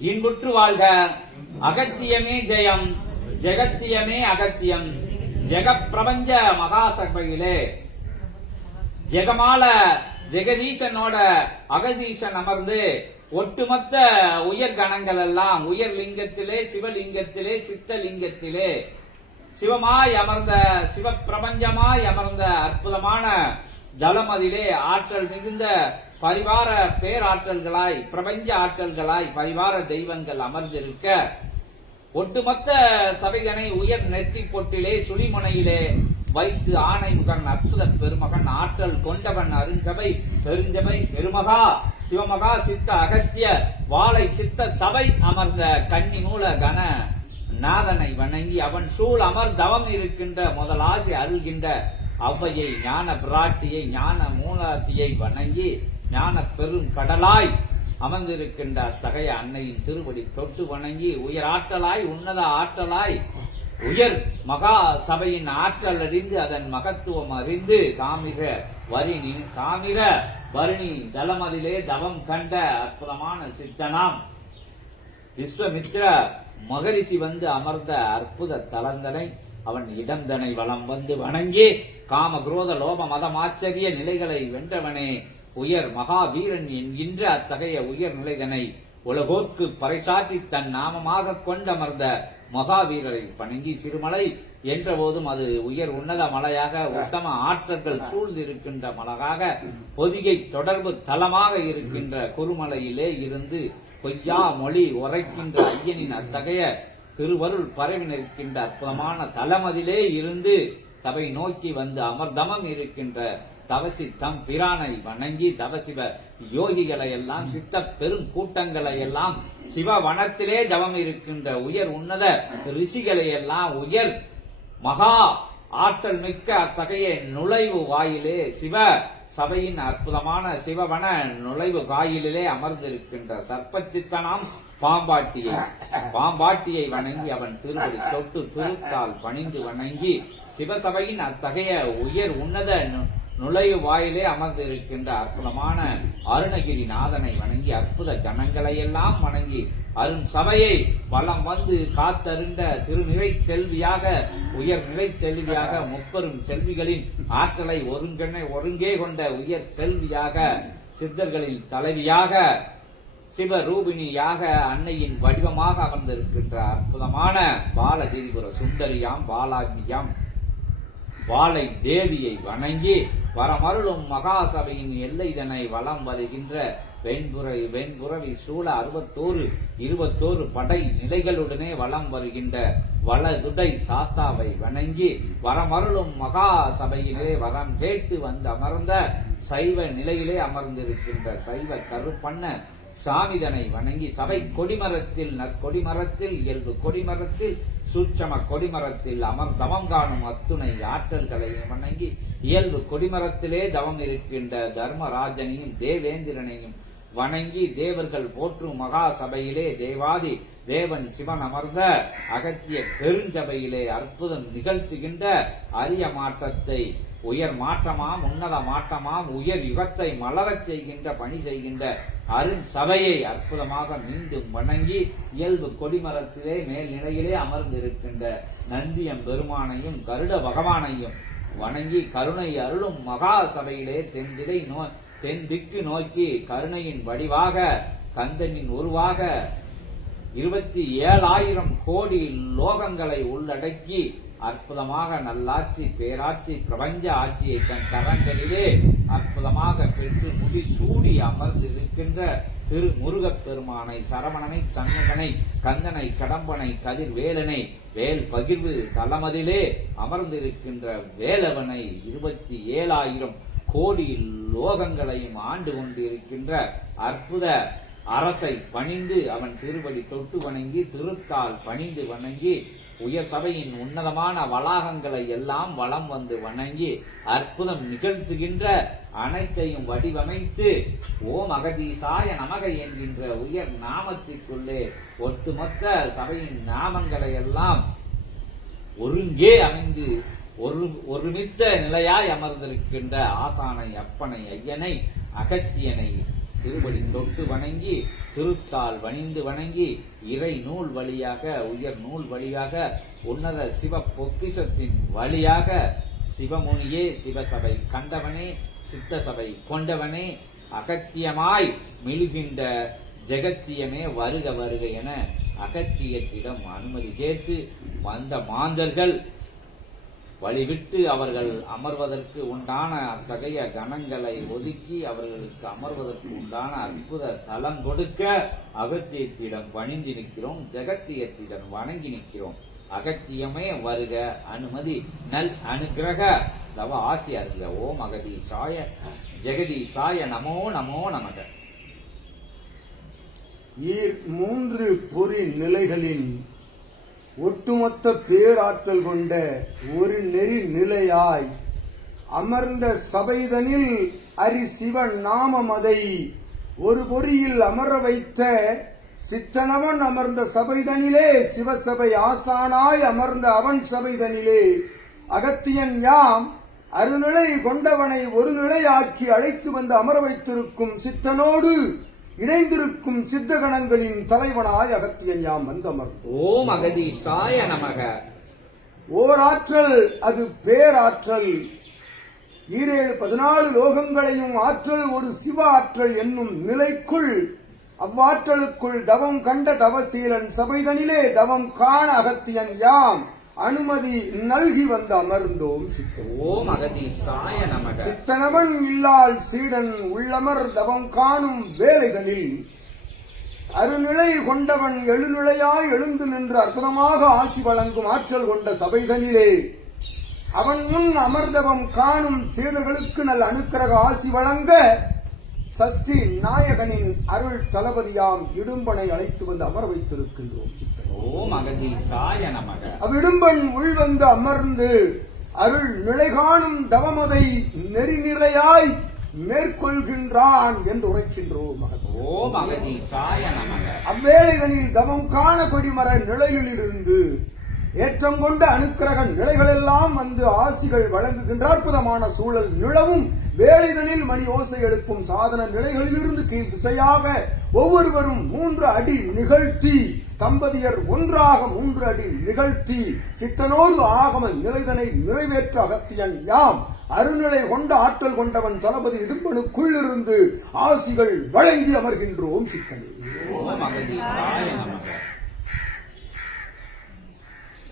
இன்புற்று வாழ்க. அகத்தியமே ஜெயம். ஜெகத்தியமே அகத்தியம். ஜெகப்பிரபஞ்ச மகாசபையிலே. ஜெகமால ஜெகதீசனோட அகதீசன் அமர்ந்து ஒட்டுமொத்த உயர் கணங்கள் எல்லாம் உயர் லிங்கத்திலே சிவலிங்கத்திலே சித்தலிங்கத்திலே சிவமாய் அமர்ந்த சிவப்பிரபஞ்சமாய் அமர்ந்த அற்புதமான ஜலமதிலே ஆற்றல் மிகுந்த பரிவார பேராற்றல்களாய் பிரபஞ்ச ஆற்றல்களாய் பரிவார தெய்வங்கள் அமர்ந்திருக்க ஒட்டுமொத்த சபைகனை உயர் நெற்றி பொட்டிலே சுழிமுனையிலே வைத்து ஆணை முகன் அற்புத பெருமகன் ஆற்றல் கொண்டவன் அருஞ்சபை பெருஞ்சபை பெருமகா சிவமகா சித்த அகத்திய வாழை சித்த சபை அமர்ந்த கன்னி மூல கன நாதனை வணங்கி அவன் சூழ் அமர் தவம் இருக்கின்ற முதலாசி அருள்கின்ற அவ்வையை ஞான பிராட்டியை ஞான மூலாத்தியை வணங்கி ஞான பெரும் கடலாய் அமர்ந்திருக்கின்ற அத்தகைய அன்னையின் திருவடி தொட்டு வணங்கி உயர் ஆற்றலாய் உன்னத ஆற்றலாய் உயர் மகா சபையின் ஆற்றல் அறிந்து அதன் மகத்துவம் அறிந்து காமிக வரினி காமிர வருணி தலமதிலே தவம் கண்ட அற்புதமான சித்தனாம். விஸ்வமித்ர மகரிஷி வந்து அமர்ந்த அற்புத தலந்தனை அவன் இடந்தனை வலம் வந்து வணங்கி காம குரோத லோப மதம் நிலைகளை வென்றவனே. உயர் மகாவீரன் என்கின்ற அத்தகைய உயர் நிலைதனை உலகோர்க்கு பறைசாற்றி தன் நாமமாக கொண்டமர்ந்த மகாவீரரை பணங்கி சிறுமலை என்ற போதும் அது உயர் உன்னத மலையாக உத்தம ஆற்றல்கள் சூழ்ந்திருக்கின்ற மலகாக பொதிகை தொடர்பு தலமாக இருக்கின்ற குருமலையிலே இருந்து பொய்யா மொழி உரைக்கின்ற ஐயனின் அத்தகைய திருவருள் பரவி நிற்கின்ற அற்புதமான தலமதிலே இருந்து சபை நோக்கி வந்து அமர்தமம் இருக்கின்ற தவசி தம் பிரானை வணங்கி தவசிவ யோகிகளை எல்லாம் சித்த பெரும் கூட்டங்களை எல்லாம் சிவ வனத்திலே தவம் இருக்கின்ற உயர் உன்னத ரிஷிகளை எல்லாம் உயர் மகா ஆற்றல் மிக்க அத்தகைய நுழைவு வாயிலே சிவ சபையின் அற்புதமான சிவவன நுழைவு வாயிலே அமர்ந்திருக்கின்ற சர்ப்பச்சித்தனாம் பாம்பாட்டியை பாம்பாட்டியை வணங்கி அவன் திருவடி தொட்டு திருத்தால் பணிந்து வணங்கி சிவசபையின் அத்தகைய உயர் உன்னத நு- நுழைவு வாயிலே அமர்ந்திருக்கின்ற அற்புதமான அருணகிரி நாதனை வணங்கி அற்புத கணங்களையெல்லாம் வணங்கி அருண் சபையை வலம் வந்து காத்தருண்ட திருநிறை செல்வியாக உயர் நிலை செல்வியாக முப்பெரும் செல்விகளின் ஆற்றலை ஒருங்கிணை ஒருங்கே கொண்ட உயர் செல்வியாக சித்தர்களின் தலைவியாக சிவரூபிணியாக அன்னையின் வடிவமாக அமர்ந்திருக்கின்ற அற்புதமான பாலதிரிபுர சுந்தரியாம் பாலாஜியாம் வாளை தேவியை வணங்கி வரமருளும் மகாசபையின் எல்லைதனை வலம் வருகின்ற வெண்புரை வெண்புறவி சூழ அறுபத்தோரு இருபத்தோரு படை நிலைகளுடனே வலம் வருகின்ற வளதுடை சாஸ்தாவை வணங்கி வரமருளும் மகா சபையிலே வரம் கேட்டு வந்து அமர்ந்த சைவ நிலையிலே அமர்ந்திருக்கின்ற சைவ கருப்பண்ண சாமிதனை வணங்கி சபை கொடிமரத்தில் நற்கொடிமரத்தில் இயல்பு கொடிமரத்தில் சூட்சம கொடிமரத்தில் அமர் தவம் காணும் அத்துணை ஆற்றல்களை வணங்கி இயல்பு கொடிமரத்திலே தவம் இருக்கின்ற தர்மராஜனையும் தேவேந்திரனையும் வணங்கி தேவர்கள் போற்றும் மகா சபையிலே தேவாதி தேவன் சிவன் அமர்ந்த அகத்திய பெருஞ்சபையிலே அற்புதம் நிகழ்த்துகின்ற அரிய மாற்றத்தை உயர் மாற்றமாம் உன்னத மாற்றமாம் உயர் யுகத்தை மலரச் செய்கின்ற பணி செய்கின்ற அருண் சபையை அற்புதமாக மீண்டும் வணங்கி இயல்பு கொடிமரத்திலே மேல்நிலையிலே அமர்ந்திருக்கின்ற நந்தியம் பெருமானையும் கருட பகவானையும் வணங்கி கருணை அருளும் மகா சபையிலே தென்திரை நோ தென் திக்கு நோக்கி கருணையின் வடிவாக கந்தனின் உருவாக இருபத்தி ஏழாயிரம் கோடி லோகங்களை உள்ளடக்கி அற்புதமாக நல்லாட்சி பேராட்சி பிரபஞ்ச ஆட்சியை தன் கரங்களிலே அற்புதமாக பெற்று முடி சூடி அமர்ந்து இருக்கின்ற திரு முருகப் பெருமானை சரவணனை சங்ககனை கந்தனை கடம்பனை கதிர்வேலனை வேல் பகிர்வு தளமதிலே அமர்ந்திருக்கின்ற வேலவனை இருபத்தி ஏழாயிரம் கோடி லோகங்களையும் ஆண்டு கொண்டிருக்கின்ற அற்புத அரசை பணிந்து அவன் திருவடி தொட்டு வணங்கி திருத்தால் பணிந்து வணங்கி உயர் சபையின் உன்னதமான வளாகங்களை எல்லாம் வலம் வந்து வணங்கி அற்புதம் நிகழ்த்துகின்ற அனைத்தையும் வடிவமைத்து ஓம் அகதீசாய நமக என்கின்ற உயர் நாமத்திற்குள்ளே ஒட்டுமொத்த சபையின் நாமங்களை எல்லாம் ஒருங்கே அமைந்து ஒரு ஒருமித்த நிலையாய் அமர்ந்திருக்கின்ற ஆசானை அப்பனை ஐயனை அகத்தியனை திருவடி தொட்டு வணங்கி திருத்தால் வணிந்து வணங்கி இறை நூல் வழியாக உயர் நூல் வழியாக உன்னத சிவ பொக்கிஷத்தின் வழியாக சிவமுனியே சிவசபை கண்டவனே சித்த சபை கொண்டவனே அகத்தியமாய் மிழுகின்ற ஜெகத்தியமே வருக வருக என அகத்தியத்திடம் அனுமதி கேட்டு வந்த மாந்தர்கள் வழிவிட்டு அவர்கள் அமர்வதற்கு உண்டான அத்தகைய கணங்களை ஒதுக்கி அவர்களுக்கு அமர்வதற்கு உண்டான அற்புத தலம் கொடுக்க அகத்தியத்திடம் பணிந்து நிற்கிறோம் ஜெகத்தியத்திடம் வணங்கி நிற்கிறோம். அகத்தியமே வருக அனுமதி நல் அனுகிரக. தவ ஆசியா இருக்க ஓம் அகதீஷாய ஜெகதீஷாய நமோ நமோ நமக. மூன்று பொறி நிலைகளின் ஒட்டுமொத்த பேராற்றல் கொண்ட ஒரு நெறி நிலையாய் அமர்ந்த சபைதனில் அரி சிவன் நாமமதை ஒரு பொறியில் அமர வைத்த சித்தனவன் அமர்ந்த சபைதனிலே சிவசபை ஆசானாய் அமர்ந்த அவன் சபைதனிலே. அகத்தியன் யாம் அருநிலை கொண்டவனை ஒரு நிலையாக்கி அழைத்து வந்து அமர வைத்திருக்கும் சித்தனோடு இணைந்திருக்கும் சித்தகணங்களின் தலைவனாய் அகத்தியன் யாம் வந்தமர்ந்தோம் ஓம் அகதீஷாய நமக. ஓர் ஆற்றல் அது பேராற்றல். ஈரேழு பதினாலு லோகங்களையும் ஆற்றல் ஒரு சிவ ஆற்றல் என்னும் நிலைக்குள் அவ்வாற்றலுக்குள் தவம் கண்ட தவசீலன் சபைதனிலே தவம் காண அகத்தியன் யாம். அனுமதி நல்கி வந்து அமர்ந்தோம் ஓம் நமக. சித்தனவன் இல்லால் சீடன் உள்ளமர் தவம் காணும் வேலைகளில். அருநிலை கொண்டவன் எழுநிலையாய் எழுந்து நின்று அற்புதமாக ஆசி வழங்கும் ஆற்றல் கொண்ட சபைதனிலே அவன் முன் அமர்தவம் காணும் சீடர்களுக்கு நல்ல அனுக்கிரக ஆசி வழங்க சஷ்டி நாயகனின் அருள் தளபதியாம் இடும்பனை அழைத்து வந்து அமர வைத்திருக்கின்றோம். ஓம் அகதீஷாய நமக அவ்விடும்பன் உள்வந்து அமர்ந்து அருள் நிலை காணும் தவமதை நெறிநிலையாய் மேற்கொள்கின்றான் என்று உரைக்கின்றோம். ஓம் அகதீஷாய நமக அவ்வேளைதனில் தவம் காண கொடிமர நிலையிலிருந்து ஏற்றம் கொண்ட அனுக்கிரக நிலைகளெல்லாம் வந்து ஆசிகள் வழங்குகின்ற அற்புதமான சூழல் நிலவும். வேலிதனில் மணி ஓசை எழுப்பும் சாதன நிலைகளிலிருந்து கீழ் திசையாக ஒவ்வொருவரும் மூன்று அடி நிகழ்த்தி. தம்பதியர் ஒன்றாக மூன்று அடி நிகழ்த்தி. சித்தனோடு ஆகம நிலைதனை நிறைவேற்ற அகத்தியன் யாம். அருநிலை கொண்ட ஆற்றல் கொண்டவன் தளபதி இடும்பனுக்குள்ளிருந்து ஆசிகள் வழங்கி அமர்கின்றோம் சித்தனே ஓம் அகதீஷாய நமக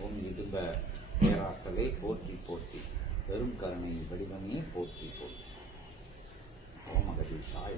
ஓம் இடும்ப பேராற்றலை போற்றி போற்றி. பெரும் கருணையின் வடிவமே போற்றி போற்றி. ஓமகதி அகதீஷாய